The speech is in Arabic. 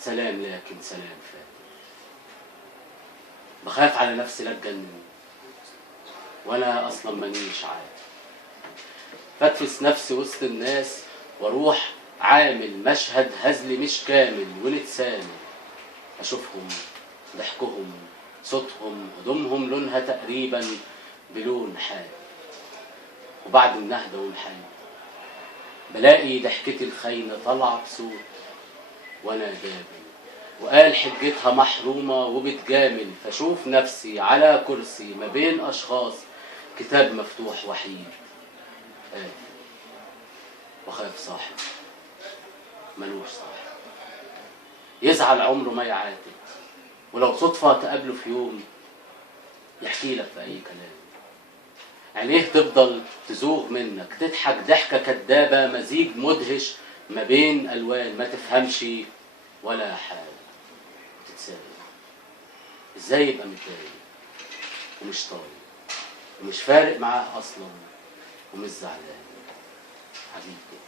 سلام لكن سلام فاتر. بخاف على نفسي لا اتجنن وانا اصلا مانيش عارف. فتفس نفسي وسط الناس واروح عامل مشهد هزلي مش كامل ونتسامل. اشوفهم، ضحكهم، صوتهم، هدومهم لونها تقريبا بلون حاد. وبعد النهدة والحي بلاقي ضحكتي الخاينة طالعة بصوت وانا جابل، وقال حجتها محرومة وبتجامل. فاشوف نفسي على كرسي ما بين اشخاص، كتاب مفتوح وحيد قافل. وخايف صاحب ملوش صاحب، يزعل عمره ما يعاتب، ولو صدفة تقابله في يوم يحكي لك في اي كلام. عينيه تفضل تزوغ منك، تضحك ضحكة كدابة، مزيج مدهش ما بين الوان ما تفهمش ولا حاجة. تتساءل ازاي يبقى متضايق ومش طايق ومش فارق معاه اصلا ومش زعلان. حبيبي